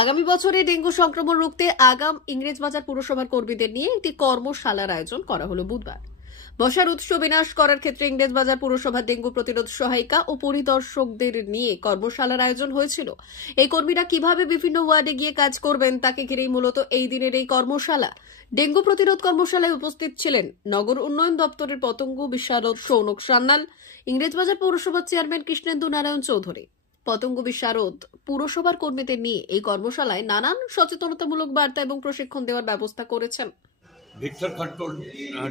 আগামী বছরে ডেঙ্গু সংক্রমণ রুখতে আগাম ইংরেজবাজার পুরসভার কর্মীদের নিয়ে একটি কর্মশালার আয়োজন করা হলো বুধবার। বর্ষার উৎস বিনাশ করার ক্ষেত্রে ইংরেজবাজার পুরসভার ডেঙ্গু প্রতিরোধ সহায়িকা ও পরিদর্শকদের নিয়ে কর্মশালার আয়োজন হয়েছিল। এই কর্মীরা কিভাবে বিভিন্ন ওয়ার্ডে গিয়ে কাজ করবেন তাকে ঘিরেই মূলত এই দিনের এই কর্মশালা। ডেঙ্গু প্রতিরোধ কর্মশালায় উপস্থিত ছিলেন নগর উন্নয়ন দপ্তরের পতঙ্গ বিশারদ সৌনক সান্যাল, ইংরেজবাজার পৌরসভার চেয়ারম্যান কৃষ্ণেন্দু নারায়ণ চৌধুরী। পতঙ্গ বিশারদ পুরসভার কর্মীদের নিয়ে এই কর্মশালায় নানান সচেতনতামূলক বার্তা এবং প্রশিক্ষণ দেওয়ার ব্যবস্থা করেছেন। ভেক্টর কন্ট্রোল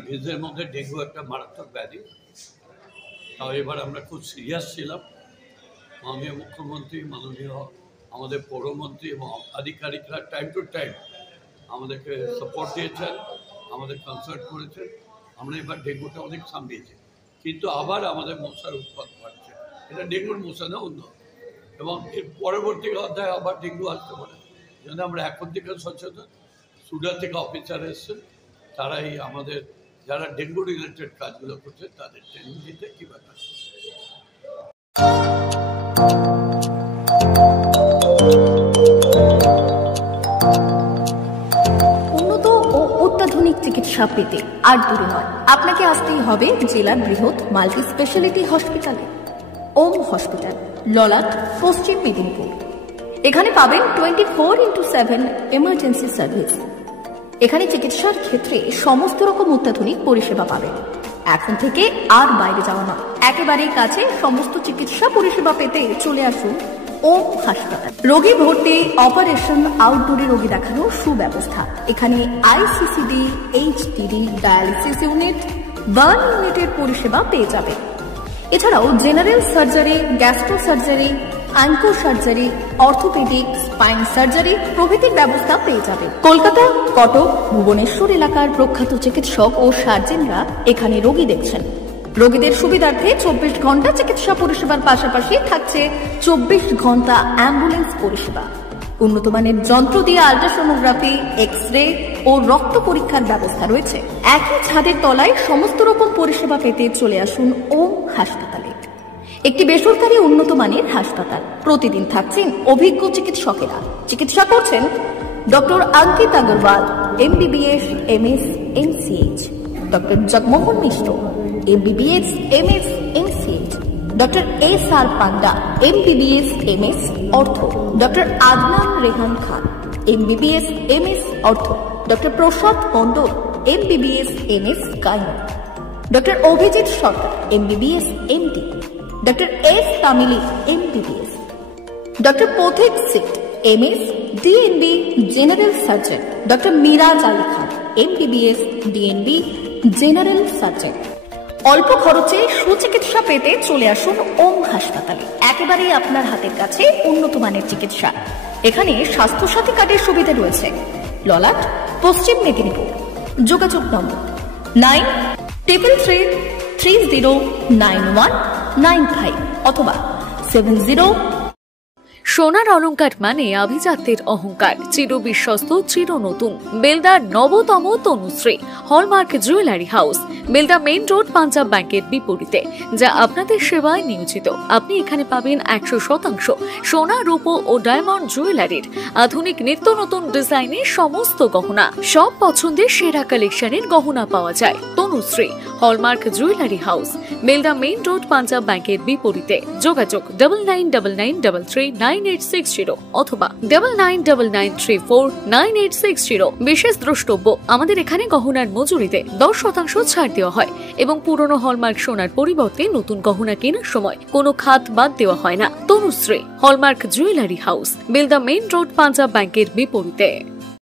ডিজিজের মধ্যে ডেঙ্গু একটা মারাত্মক ব্যাধি। তাও এবার আমরা খুব সিরিয়াস ছিলাম। মাননীয় মুখ্যমন্ত্রী, মাননীয় আমাদের পৌরমন্ত্রী এবং আধিকারিকরা টাইম টু টাইম আমাদেরকে সাপোর্ট দিয়েছেন, আমাদের কনসাল্ট করেছেন। আমরা এবার ডেঙ্গুটা অনেক সামলিয়েছি, কিন্তু আবার আমাদের মশার উৎপাত বাড়ছে। এটা ডেঙ্গুর মশা না, অন্য। এবং এর পরবর্তী অধ্যায়ে আবার ডেঙ্গু আসতে পারে। যেন আমরা এখন থেকে সচেতন। সুডা থেকে অফিসার এসছেন, তারাই আমাদের যারা ডেঙ্গু রিলেটেড কাজগুলো করছে তাদের ট্রেনিং দিতে কীভাবে উন্নত ও অত্যাধুনিক চিকিৎসা পেতে আর দূরে নয়, আপনাকে আসতেই হবে জেলার বৃহৎ মাল্টি স্পেশালিটি হসপিটালে। ওম হসপিটাল, ললাট, পশ্চিম মেদিনীপুর। এখানে পাবেন 24x7 এমার্জেন্সি সার্ভিস। এখানে চিকিৎসার ক্ষেত্রে সমস্ত রকম অত্যাধুনিক পরিষেবা পাবেন। এখন থেকে আর বাইরে যাওয়া নয়, একেবারেই কাছে সমস্ত চিকিৎসা পরিষেবা পেতে চলে আসুন ওম হাসপাতাল। রোগী ভর্তি, অপারেশন, আউটডোরে রোগী দেখানোর সুব্যবস্থা। এখানে ICCD, HDD, dialysis unit, burn ইউনিটের পরিষেবা পেয়ে যাবে। এছাড়াও general surgery, gastro surgery, onco surgery, orthopaedic, spine surgery প্রভৃতির ব্যবস্থা পেয়ে যাবে। কলকাতা, কটক, ভুবনেশ্বর এলাকার প্রখ্যাত চিকিৎসক ও সার্জেনরা এখানে রোগী দেখছেন। রোগীদের সুবিধার্থে 24 ঘন্টা চিকিৎসা পরিষেবার পাশাপাশি থাকছে 24 ঘন্টা অ্যাম্বুলেন্স পরিষেবা। উন্নত মানের যন্ত্র দিয়ে আল্ট্রাসোনোগ্রাফি, এক্স রে ও রক্ত পরীক্ষার ব্যবস্থা রয়েছে। একই ছাদের তলায় সমস্ত রকম পরিষেবা পেতে চলে আসুন ওম হাসপাতালে। একটি বেসরকারি উন্নত মানের হাসপাতাল। প্রতিদিন থাকছেন অভিজ্ঞ চিকিৎসকেরা। চিকিৎসা করছেন doctor Ankit Agarwal, MBBS, MS, MCH, doctor Jagmohan Mishra, MBBS, MS, MCH, doctor SR Panda, MBBS, MS, ortho, doctor Adnan Rehan Khan, MBBS, MS, ortho, doctor Prasad Mondal, MBBS, MS, gyno, doctor Abhijit Sarkar, MBBS, MD, doctor S Tamili, MBBS, doctor Pathik Sit, MS, DNB, general surgeon, doctor Miraj Ali Khan, MBBS, DNB, general surgeon. অল্প খরচে সুচিকিৎসা পেতে চলে আসুন ওম হাসপাতালে। একেবারেই আপনার হাতের কাছে উন্নত মানের চিকিৎসা। এখানে স্বাস্থ্যসাথী কার্ডের সুবিধা রয়েছে। ললাট, পশ্চিম মেদিনীপুর। যোগাযোগ নম্বর 9333309195 অথবা 70। সোনার অলংকার মানে আভিজাত্যের অহংকার, চির বিশ্বস্ত, চির নতুন। বেলদার নবতম Tanushree hallmark jewellery house, Belda main road, Punjab ব্যাংকের বিপরীতে, যা আপনাদের সেবায় নিয়োজিত। আপনি এখানে পাবেন 100% সোনা, রূপো ও ডায়মন্ড জুয়েলারির আধুনিক নিত্য নতুন ডিজাইনের সমস্ত গহনা। সব পছন্দের সেরা কালেকশনের গহনা পাওয়া যায়। Tanushree hallmark jewellery house, Belda main road, Punjab ব্যাংকের বিপরীতে। যোগাযোগ 9999339860 অথবা 9999349860। বিশেষ দ্রষ্টব্য, আমাদের এখানে গহনার মজুরিতে 10% ছাড় দেওয়া হয় এবং পুরনো হলমার্ক সোনার পরিবর্তে নতুন গহনা কেনার সময় কোনো খাত বাদ দেওয়া হয় না। Tanushree hallmark jewellery house, Belda main road, Punjab ব্যাংকের বিপরীতে।